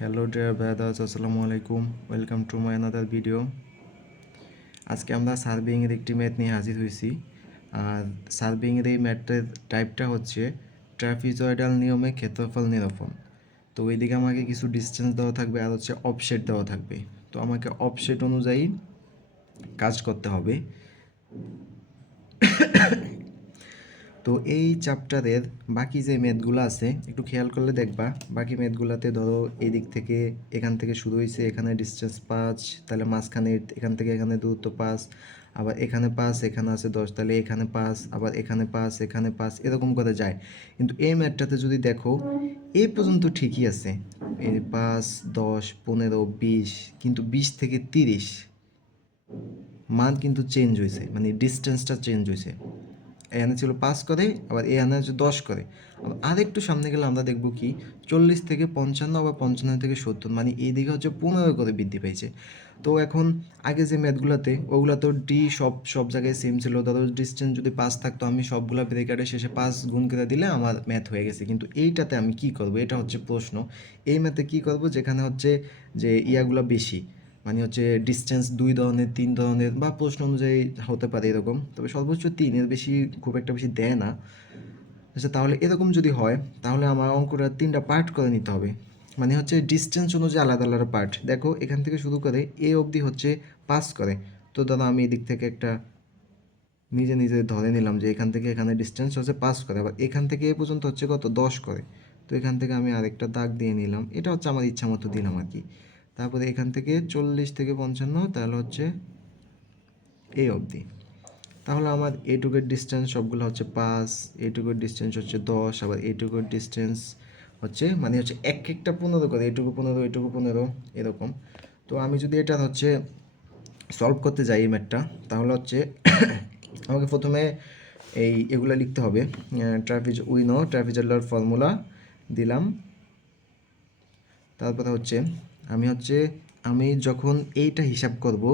Hello dear brothers, আসসালামু আলাইকুম। Welcome to my another video. আজকে আমরা সার্ভেইংয়ের একটি ম্যাথ নিয়ে হাজির হয়েছি। আর সার্ভেইংয়ের এই ম্যাথটার টাইপটা হচ্ছে ট্রাপিজয়েডাল নিয়মে ক্ষেত্রফল নিরূপণ। তো ওইদিকে আমাকে কিছু ডিস্টেন্স দেওয়া থাকবে আর হচ্ছে অফসেট দেওয়া থাকবে। তো আমাকে অফসেট অনুযায়ী কাজ করতে হবে। তো এই চ্যাপ্টারের বাকি যে ম্যাথগুলো আছে একটু খেয়াল করলে দেখবা, বাকি ম্যাথগুলোতে ধরো এই দিক থেকে এখান থেকে শুরু হয়েছে, এখানে ডিস্টেন্স 5, তাহলে মাঝখানে এখান থেকে এখানে দূরত্ব 5, আবার এখানে 5, এখানে আছে 10, তাহলে এখানে 5, আবার এখানে 5, এখানে 5, এরকম করে যায়। কিন্তু এই ম্যাথটাতে যদি দেখো এই পর্যন্ত ঠিকই আছে, এই 5, 10, 15, 20, কিন্তু 20 থেকে 30 মান কিন্তু চেঞ্জ হয়েছে, মানে ডিস্টেন্সটা চেঞ্জ হয়েছে। এখানে ছিল 5 করে, আবার এখানে হচ্ছে 10 করে। আবার আরেকটু সামনে গেলে আমরা দেখব কি 40 থেকে 55, আবার 55 থেকে 70, মানে এইদিকে হচ্ছে 15 করে বৃদ্ধি পেয়েছে। তো এখন আগে যে ম্যাথগুলোতে ওগুলো তো ডি সব সব জায়গায় সেম ছিল, ধরো ডিস্টেন্স যদি 5 থাকতো আমি সবগুলো ব্রেকারের শেষে 5 গুণ করে দিলে আমার ম্যাথ হয়ে গেছে। কিন্তু এইটাতে আমি কি করব, এটা হচ্ছে প্রশ্ন। এই ম্যাথে কি করব যেখানে হচ্ছে যে ইয়াগুলো বেশি, মানে হচ্ছে ডিস্টেন্স 2 ধরনের 3 ধরনের বা প্রশ্ন অনুযায়ী হতে পারে এরকম, তবে সর্বোচ্চ 3 এর বেশি খুব একটা বেশি দেয় না। আচ্ছা, তাহলে এরকম যদি হয় তাহলে আমার অঙ্কটা 3টা পার্ট করে নিতে হবে, মানে হচ্ছে ডিস্টেন্স অনুযায়ী আলাদা আলাদা পার্ট। দেখো এখান থেকে শুরু করে এ অবধি হচ্ছে 5 করে। তো দাদা আমি এদিক থেকে একটা নিজে নিজে ধরে নিলাম যে এখান থেকে এখানে ডিস্টেন্স হচ্ছে 5 করে, আবার এখান থেকে এ পর্যন্ত হচ্ছে কত 10 করে। তো এখান থেকে আমি আরেকটা দাগ দিয়ে নিলাম, এটা হচ্ছে আমার ইচ্ছা মতো দিলাম আর কি। তারপরে এখান থেকে 40 থেকে 55, তাহলে হচ্ছে এই অবধি। তাহলে আমার এইটুকুর ডিস্টেন্স সবগুলো হচ্ছে 5, এইটুকুর ডিস্টেন্স হচ্ছে 10, আবার এইটুকুর ডিস্টেন্স হচ্ছে মানে হচ্ছে এক একটা 15 করে, এইটুকু 15, এইটুকু 15, এরকম। তো আমি যদি এটা হচ্ছে সলভ করতে যাই এই ম্যাথটা, তাহলে হচ্ছে আমাকে প্রথমে এগুলো লিখতে হবে। ট্রাপিজয়েডাল ফর্মুলা দিলাম। তারপরে হচ্ছে আমি যখন এইটা হিসাব করব,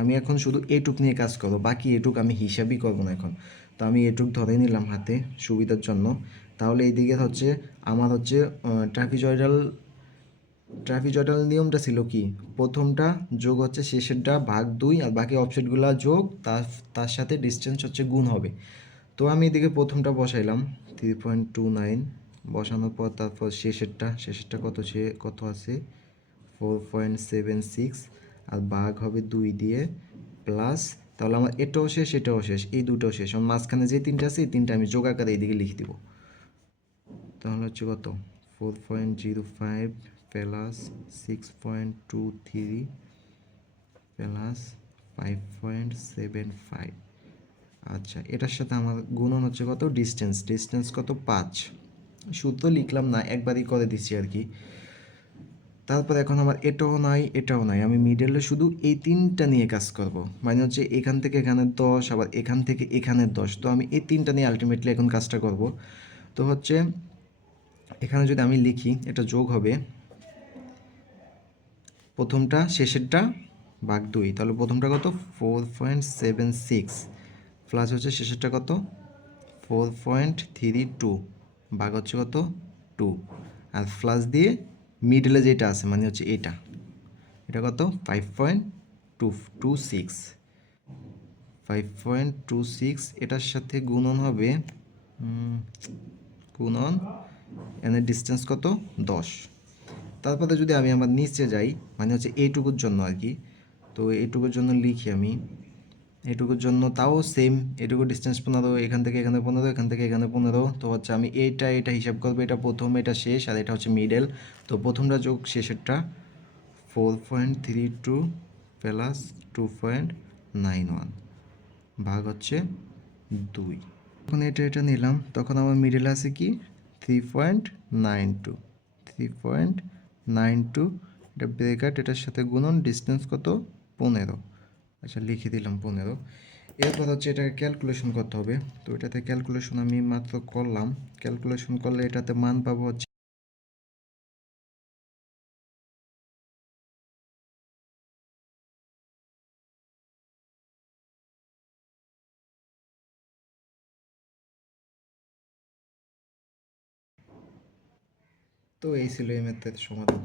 আমি এখন শুধু এটুক নিয়ে কাজ করব, বাকি এটুক আমি হিসাবই করব না এখন। তো আমি এটুক ধরে নিলাম হাতে সুবিধার জন্য। তাহলে এইদিকে হচ্ছে আমার হচ্ছে ট্রাপিজয়েডাল ট্রাপিজয়েডাল নিয়মটা ছিল কি, প্রথমটা যোগ হচ্ছে শেষেরটা ভাগ 2, আর বাকি অপশনগুলো যোগ তার তার সাথে ডিস্টেন্স হচ্ছে গুণ হবে। তো আমি এদিকে প্রথমটা বসাইলাম 3.29, বসানোর পর তারপর শেষেরটা কত আছে 4.76, আর ভাগ হবে 2 দিয়ে, প্লাস, তাহলে আমার এটাও শেষ এটাও শেষ, এই দুটোও শেষ। আমার মাঝখানে যে তিনটা আছে এই তিনটা আমি যোগ আকারে এইদিকে লিখে দিব। তাহলে হচ্ছে কত 4.05 প্লাস 6.23 প্লাস 5.75। আচ্ছা, এটার সাথে আমার গুণন হচ্ছে কত ডিস্টেন্স কত 5। সূত্র লিখলাম না, একবারই করে দিচ্ছি আর কি। তারপর এখন আমার এটাও নাই এটাও নাই, আমি মিডলে শুধু এই তিনটা নিয়ে কাজ করব, মানে হচ্ছে এখান থেকে এখানে 10, আবার এখান থেকে এখানে 10। তো আমি এই তিনটা নিয়ে আলটিমেটলি এখন কাজটা করব। তো হচ্ছে এখানে যদি আমি লিখি এটা যোগ হবে প্রথমটা শেষেরটা ভাগ 2, তাহলে প্রথমটা কত 4.76, প্লাস হচ্ছে শেষেরটা কত 4.32, ভাগ হচ্ছে কত 2, আর প্লাস দিয়ে মিডলে যেটা আছে মানে হচ্ছে এটা কত 5.226, 5.26। এটার সাথে গুণন হবে গুণন এনের ডিস্টেন্স কত 10। তারপরে যদি আমি আমার নিচে যাই, মানে হচ্ছে এইটুকুর জন্য আর কি, তো এইটুকুর জন্য লিখি আমি এটুকুর জন্য তাও সেম, এটুকু ডিস্টেন্স 15, এখান থেকে এখানে 15, এখান থেকে এখানে 15। তো হচ্ছে আমি এটা হিসাব করবো, এটা প্রথম এটা শেষ আর এটা হচ্ছে মিডল। তো প্রথমটা যোগ শেষেরটা 4.32 প্লাস 2.91 ভাগ হচ্ছে 2। যখন এটা নিলাম তখন আমার মিডল আছে কি 3.92, 3.92, এটা ব্রেকেট এটার সাথে গুণন ডিস্টেন্স কত 15। আচ্ছা, লিখে দিলাম 15। এরপর হচ্ছে এটাকে ক্যালকুলেশন করতে হবে। তো এটাতে ক্যালকুলেশন আমি মাত্র করলাম, ক্যালকুলেশন করলে এটাতে মান পাবো হচ্ছে তো এই ছিল এই ম্যাথের সমাধান।